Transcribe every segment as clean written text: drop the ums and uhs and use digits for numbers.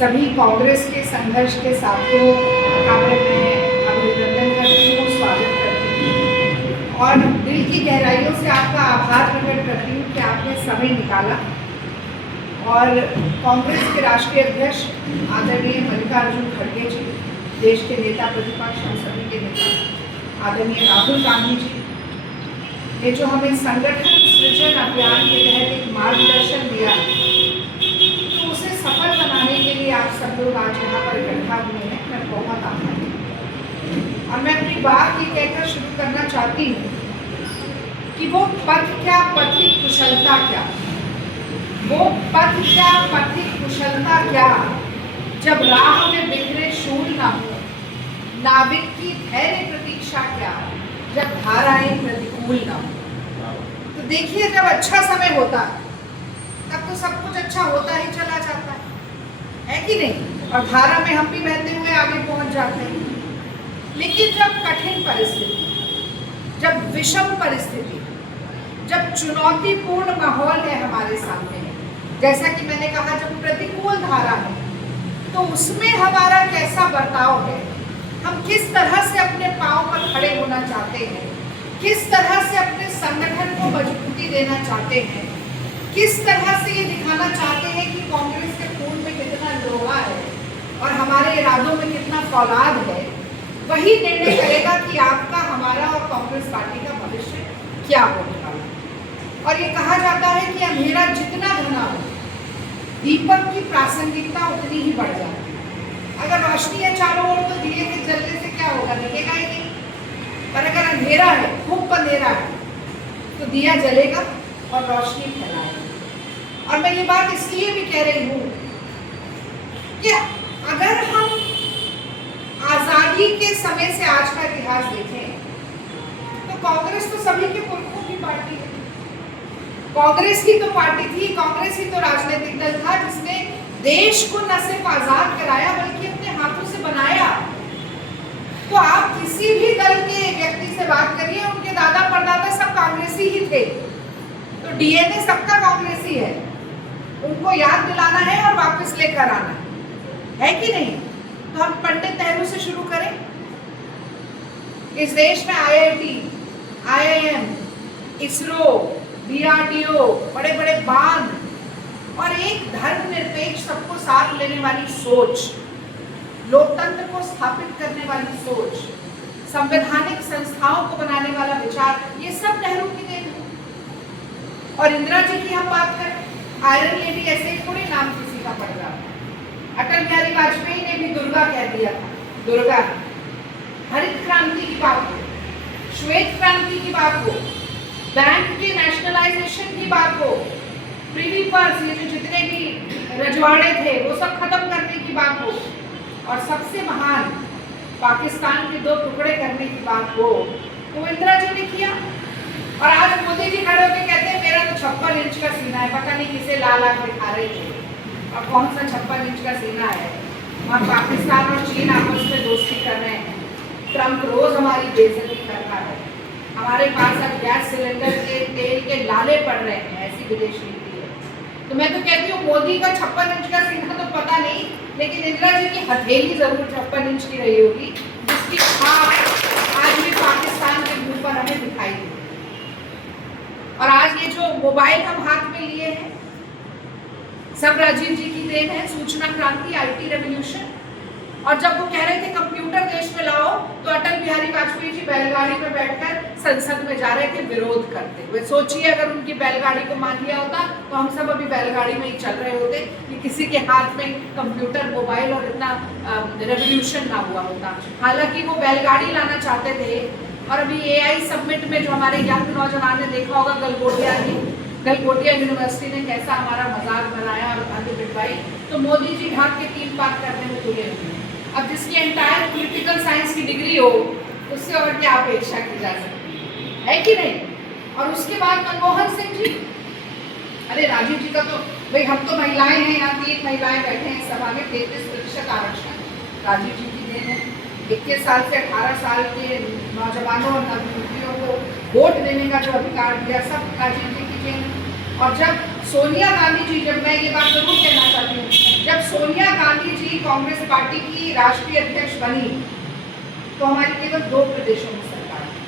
सभी कांग्रेस के संघर्ष के साथियों का मैं अभिनंदन करती हूँ, स्वागत करती हूँ और दिल की गहराइयों से आपका आभार प्रकट करती हूँ कि आपने समय निकाला और कांग्रेस के राष्ट्रीय अध्यक्ष आदरणीय मल्लिकार्जुन खड़गे जी, देश के नेता प्रतिपक्ष हम सभी के नेता आदरणीय राहुल गांधी जी ने जो हमें संगठन सृजन अभियान के तहत एक मार्गदर्शन दिया, तो उसे सफल बनाने के लिए आप सब लोग आज यहाँ पर इकट्ठा हुए हैं। मैं बहुत आभारी हूँ और मैं अपनी बात ये कहकर शुरू करना चाहती हूँ कि वो पथ क्या, पथिक कुशलता क्या, वो पथ क्या, पथिक कुशलता क्या, जब राह में बिखरे शूल न हो, नाविक की धैर्य प्रतीक्षा क्या, जब धाराएं प्रतिकूल न हो। तो देखिए, जब अच्छा समय होता है तब तो सब कुछ अच्छा होता ही चला जाता है कि नहीं, और धारा में हम भी बहते हुए आगे पहुंच जाते हैं। लेकिन जब कठिन परिस्थिति, जब विषम परिस्थिति, जब चुनौतीपूर्ण माहौल है हमारे सामने, जैसा कि मैंने कहा, जब प्रतिकूल धारा है, तो उसमें हमारा कैसा बर्ताव है, हम किस तरह से अपने पांव पर खड़े होना चाहते हैं, किस तरह से अपने संगठन को मजबूती देना चाहते हैं, किस तरह से ये दिखाना चाहते हैं कि कांग्रेस के खून में कितना लोहा है और हमारे इरादों में कितना फौलाद है, वही निर्णय करेगा कि आपका, हमारा और कांग्रेस पार्टी का भविष्य क्या होने वाला है। और ये कहा जाता है कि अंधेरा जितना घना हो, दीपक की प्रासंगिकता उतनी ही बढ़ जाती है। अगर रोशनी है चारों ओर तो दिए के जलने से क्या होगा, दिखेगा ही नहीं। पर अगर अंधेरा है, खूब अंधेरा है, तो दिया जलेगा और रोशनी फैलाएगा। और मैं ये बात इसलिए भी कह रही हूँ कि अगर हम आजादी के समय से आज का इतिहास देखें, तो कांग्रेस तो सभी के पुरखों की पार्टी है। कांग्रेस ही तो पार्टी थी, कांग्रेस ही तो राजनीतिक दल था जिसने देश को न सिर्फ आजाद कराया बल्कि अपने हाथों से बनाया। तो आप किसी भी दल के व्यक्ति से बात करिए, उनके दादा परदादा सब कांग्रेसी ही थे, तो डीएनए सबका कांग्रेसी है। उनको याद दिलाना है और वापस लेकर आना है कि नहीं। तो हम पंडित नेहरू से शुरू करें। इस देश में आईआईटी, आईआईएम, इसरो, डीआरडीओ, बड़े बड़े बांध और एक धर्मनिरपेक्ष सबको साथ लेने वाली सोच, लोकतंत्र को स्थापित करने वाली सोच, संवैधानिक संस्थाओं को बनाने वाला विचार, ये सब नेहरू की देन है। और इंदिरा जी की हम बात करें, आयरन लेडी ऐसे थोड़ी नाम किसी का पड़ रहा है। अटल बिहारी वाजपेयी ने भी दुर्गा कह दिया था, दुर्गा। हरित क्रांति की बात हो, श्वेत क्रांति की बात हो, बैंक के नेशनलाइजेशन की बात हो, प्रिवी पर्स, ये जो जितने भी रजवाड़े थे वो सब खत्म करने की बात हो, और सबसे महान पाकिस्तान के 2 टुकड़े करने की बात हो, तो इंदिरा जी ने किया। और आज मोदी जी खड़े होकर कहते हैं मेरा तो 56 इंच का सीना है। पता नहीं किसे लाल आंख दिखा रहे थे, और कौन सा 56 इंच का सीना है। और पाकिस्तान और चीन आपस में दोस्ती कर रहे हैं, ट्रंप रोज हमारी बेइज्जती कर रहा है, हमारे पास अब गैस सिलेंडर के तेल के लाले पड़ रहे हैं, ऐसी विदेश नीति है। तो मैं तो कहती हूँ मोदी का 56 इंच का सीना तो पता नहीं, लेकिन इंदिरा जी की हथेली जरूर 56 इंच की रही होगी, जिसकी छाप आज भी पाकिस्तान के मुंह पर हमें दिखाई दी। और आज ये जो मोबाइल हम हाथ में लिए हैं, सब राजीव जी की देन है, सूचना क्रांति, आईटी रेवोल्यूशन। और जब वो कह रहे थे कंप्यूटर देश में लाओ, तो अटल बिहारी वाजपेयी जी बैलगाड़ी में बैठकर संसद में जा रहे थे विरोध करते हुए। सोचिए अगर उनकी बैलगाड़ी को मान लिया होता तो हम सब अभी बैलगाड़ी में ही चल रहे होते, कि किसी के हाथ में कंप्यूटर, मोबाइल और इतना रेवोल्यूशन ना हुआ होता। हालांकि वो बैलगाड़ी लाना चाहते थे। और अभी एआई समिट में जो हमारे यंग नौजवान ने देखा होगा, गलगोटिया यूनिवर्सिटी ने कैसा हमारा मजाक बनाया और आगे बिठवाई, तो मोदी जी ढाक के 3 पार करने में तुले हुए हैं। अब जिसकी एंटायर पॉलिटिकल साइंस की डिग्री हो, उससे और क्या अपेक्षा की जा सकती है कि नहीं। और उसके बाद मनमोहन सिंह जी, अरे राजीव जी का तो भाई, हम तो महिलाएं हैं, यहाँ 3 महिलाएं बैठे हैं सभा में, 33% आरक्षण राजीव जी की देन है। 21 साल से 18 साल के नौजवानों और नवयुवतियों को वोट देने का जो अधिकार दिया, सब राजीव जी की देन है। और जब सोनिया गांधी जी, जब मैं ये बात जरूर कहना चाहती हूँ, जब सोनिया गांधी जी कांग्रेस पार्टी की राष्ट्रीय अध्यक्ष बनी तो हमारी केवल 2 प्रदेशों में सरकार थी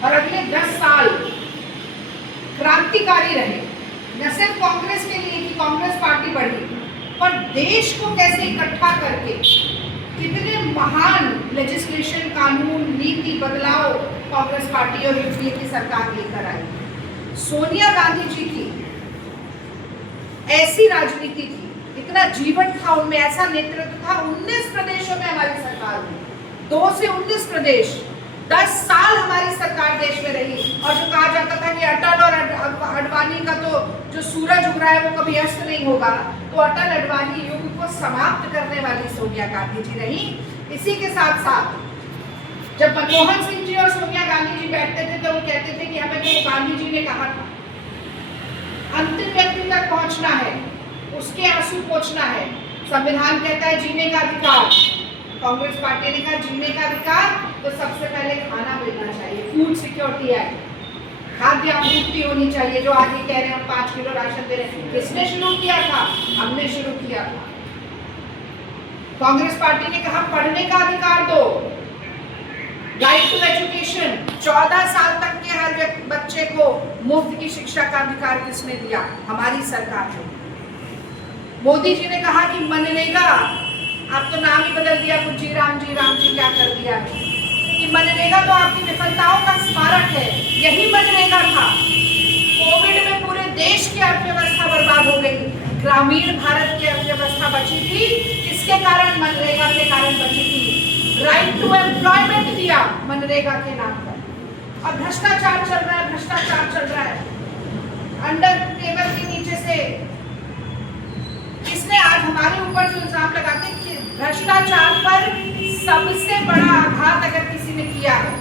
और अगले 10 साल क्रांतिकारी रहे, न सिर्फ कांग्रेस के लिए कि कांग्रेस पार्टी बढ़ी, पर देश को कैसे इकट्ठा करके कितने महान लेजिस्लेशन, कानून, नीति बदलाव कांग्रेस पार्टी और यूपीए की सरकार लेकर आई। सोनिया गांधी जी की ऐसी राजनीति थी, इतना जीवन था उनमें, ऐसा नेतृत्व था। 19 प्रदेशों में हमारी सरकार हुई, 2 से 19 प्रदेश, 10 साल हमारी सरकार देश में रही। और जो कहा जाता था कि अटल और अडवाणी का तो जो सूरज उग रहा है वो कभी अस्त नहीं होगा, तो अटल अडवाणी युग को समाप्त करने वाली सोनिया गांधी जी रही। इसी के साथ साथ जब मनमोहन सिंह जी और सोनिया गांधी जी बैठते थे तो वो कहते थे कि हमें तो गांधी जी ने कहा था अंतिम व्यक्ति तक पहुंचना है, उसके आंसू पोंछना है। संविधान कहता है जीने का अधिकार, कांग्रेस पार्टी ने कहा जीने का अधिकार तो सबसे पहले खाना मिलना चाहिए, फूड सिक्योरिटी एक्ट, खाद्य आपूर्ति होनी चाहिए। जो आगे कह रहे हैं हम 5 किलो राशन दे रहे हैं, किसने शुरू किया था? हमने शुरू किया था। कांग्रेस पार्टी ने कहा पढ़ने का अधिकार दो, राइट टू एजुकेशन, 14 साल तक के हर बच्चे को मुफ्त की शिक्षा का अधिकार किसने दिया? हमारी सरकार ने। मोदी जी ने कहा कि मनरेगा, आप तो नाम ही बदल दिया, कुछ जी राम जी क्या कर दिया कि मनरेगा तो आपकी विफलताओं का स्मारक है। यही मनरेगा था। कोविड में पूरे देश की अर्थव्यवस्था बर्बाद हो गई, ग्रामीण भारत की अर्थव्यवस्था बची थी, किसके कारण? मनरेगा के कारण बची थी। राइट टू एम्प्लॉयमेंट दिया मनरेगा के नाम पर। और भ्रष्टाचार चल रहा है, अंडर टेबल के नीचे से किसने आज हमारे ऊपर जो इल्जाम लगाते हैं कि भ्रष्टाचार पर सबसे बड़ा आघात अगर किसी ने किया है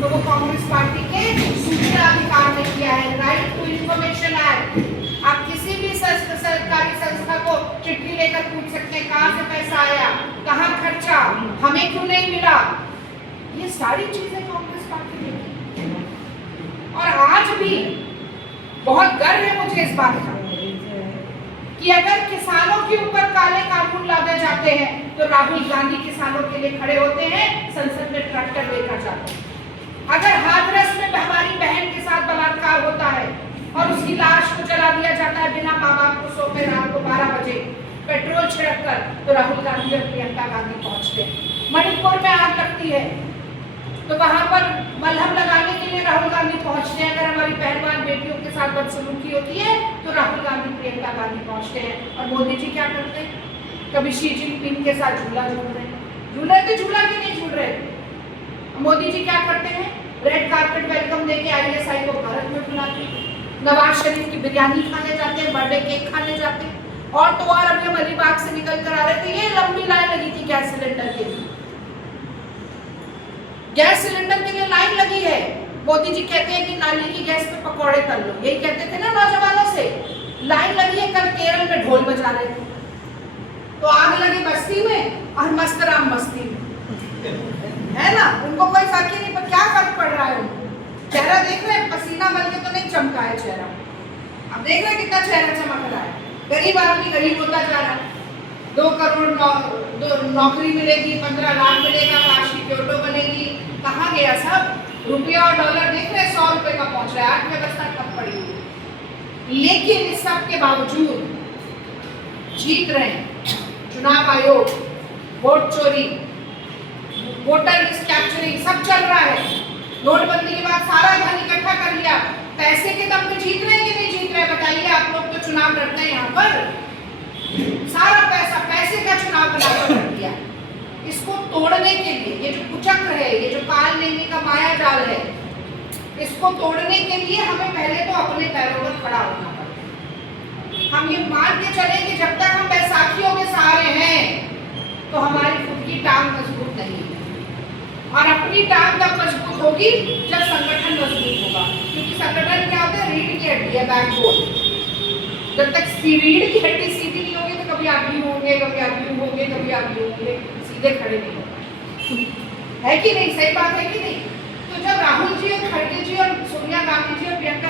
तो वो कांग्रेस पार्टी के सूचना अधिकार ने किया है। राइट टू इंफॉर्मेशन एक्ट, आप किसी भी सरकारी संस्था को चिट्ठी लेकर पूछ सकते हैं कहाँ से पैसा आया, कहाँ खर्चा, हमें क्यों नहीं मिला। ये सारी चीजें कांग्रेस पार्टी ने की। और आज भी बहुत गर्व है मुझे इस बात का कि अगर किसानों के ऊपर काले कानून लादे जाते हैं तो राहुल गांधी किसानों के लिए खड़े होते हैं, संसद में ट्रैक्टर लेकर जाते हैं। अगर हाथरस में हमारी बहन के साथ बलात्कार होता है और उसकी लाश को जला दिया जाता है बिना माँ बाप को सौंपे रात को 12 बजे पेट्रोल छिड़क कर, तो राहुल गांधी और प्रियंका गांधी पहुंचते हैं। मणिपुर में आग लगती है तो वहां पर मलहम लगाने के लिए राहुल गांधी पहुंचते हैं। अगर हमारी पहलवान बेटियों के साथ बदसलूकी होती है तो राहुल गांधी प्रियंका गांधी पहुंचते हैं। और मोदी जी क्या करते हैं? कभी शी जिनपिंग के साथ झूला झूल रहे थे, झूला भी नहीं झूल रहे। मोदी जी क्या करते हैं? रेड कार्पेट वेलकम देके ISI को भारत में बुलाते हैं, नवाज शरीफ की बिरयानी खाने जाते हैं, बर्थडे केक खाने जाते हैं। और तो और अभी हम अलीबाग से निकल कर आ रहे थे, ये लंबी लाइन लगी थी गैस सिलेंडर के लिए, गैस सिलेंडर के लिए लाइन लगी है। मोदी जी कहते हैं कि नाली की गैस पे पकौड़े तल लो, यही कहते थे ना नौजवानों से। लाइन लगी है, कल केरल में ढोल बजा रहे थे तो आग लगी बस्ती में और मस्तराम मस्ती में, है ना? उनको कोई फर्क ही नहीं, पर क्या फर्क पड़ रहा है उनको? चेहरा देख रहे हैं, पसीना मल के तो नहीं चमका है चेहरा। अब देख रहे हैं कितना चेहरा चमक रहा है। गरीब आदमी गरीब होता जा रहा है। 2 करोड़ नौकरी मिलेगी, 15 लाख मिलेगा, काशी क्योटो बनेगी, कहाँ गया सब? रुपया और डॉलर देख रहे हैं 100 रुपए का पहुंच रहा है, अर्थव्यवस्था कब पड़ी हुई। लेकिन इस सब के बावजूद जीत रहे हैं। चुनाव आयोग, वोट चोरी, वोटर लिस्ट कैप्चरिंग सब चल रहा है। नोटबंदी के बाद सारा धन इकट्ठा कर लिया। पैसे के दम पे जीत रहे हैं कि नहीं जीत रहे? बताइए, आप लोग तो चुनाव लड़ते हैं यहाँ पर। सारा पैसे का चुनाव बनाकर रख दिया। इसको तोड़ने के लिए, ये जो कुचक्र है, ये जो काल नेमी का माया जाल है, इसको तोड़ने के लिए हमें पहले तो अपने पैरों पर खड़ा होना पड़ेगा। हम ये मान के चले कि जब तक हम बैसाखियों के सहारे हैं तो हमारी खुद की टांग मजबूत नहीं है। और अपनी टांग तब मजबूत होगी जब संगठन मजबूत होगा, क्योंकि संगठन क्या होता है? रीढ़ की हड्डी है, बैकबोन। जब तक रीढ़ की हड्डी सीधी नहीं होगी तो कभी आप यूं होंगे, कभी आप यूं होंगे, कभी आप यूं होंगे, सीधे खड़े नहीं होगा। है कि नहीं? सही बात है कि नहीं? तो जब राहुल जी और खड़गे जी और सोनिया गांधी जी और प्रियंका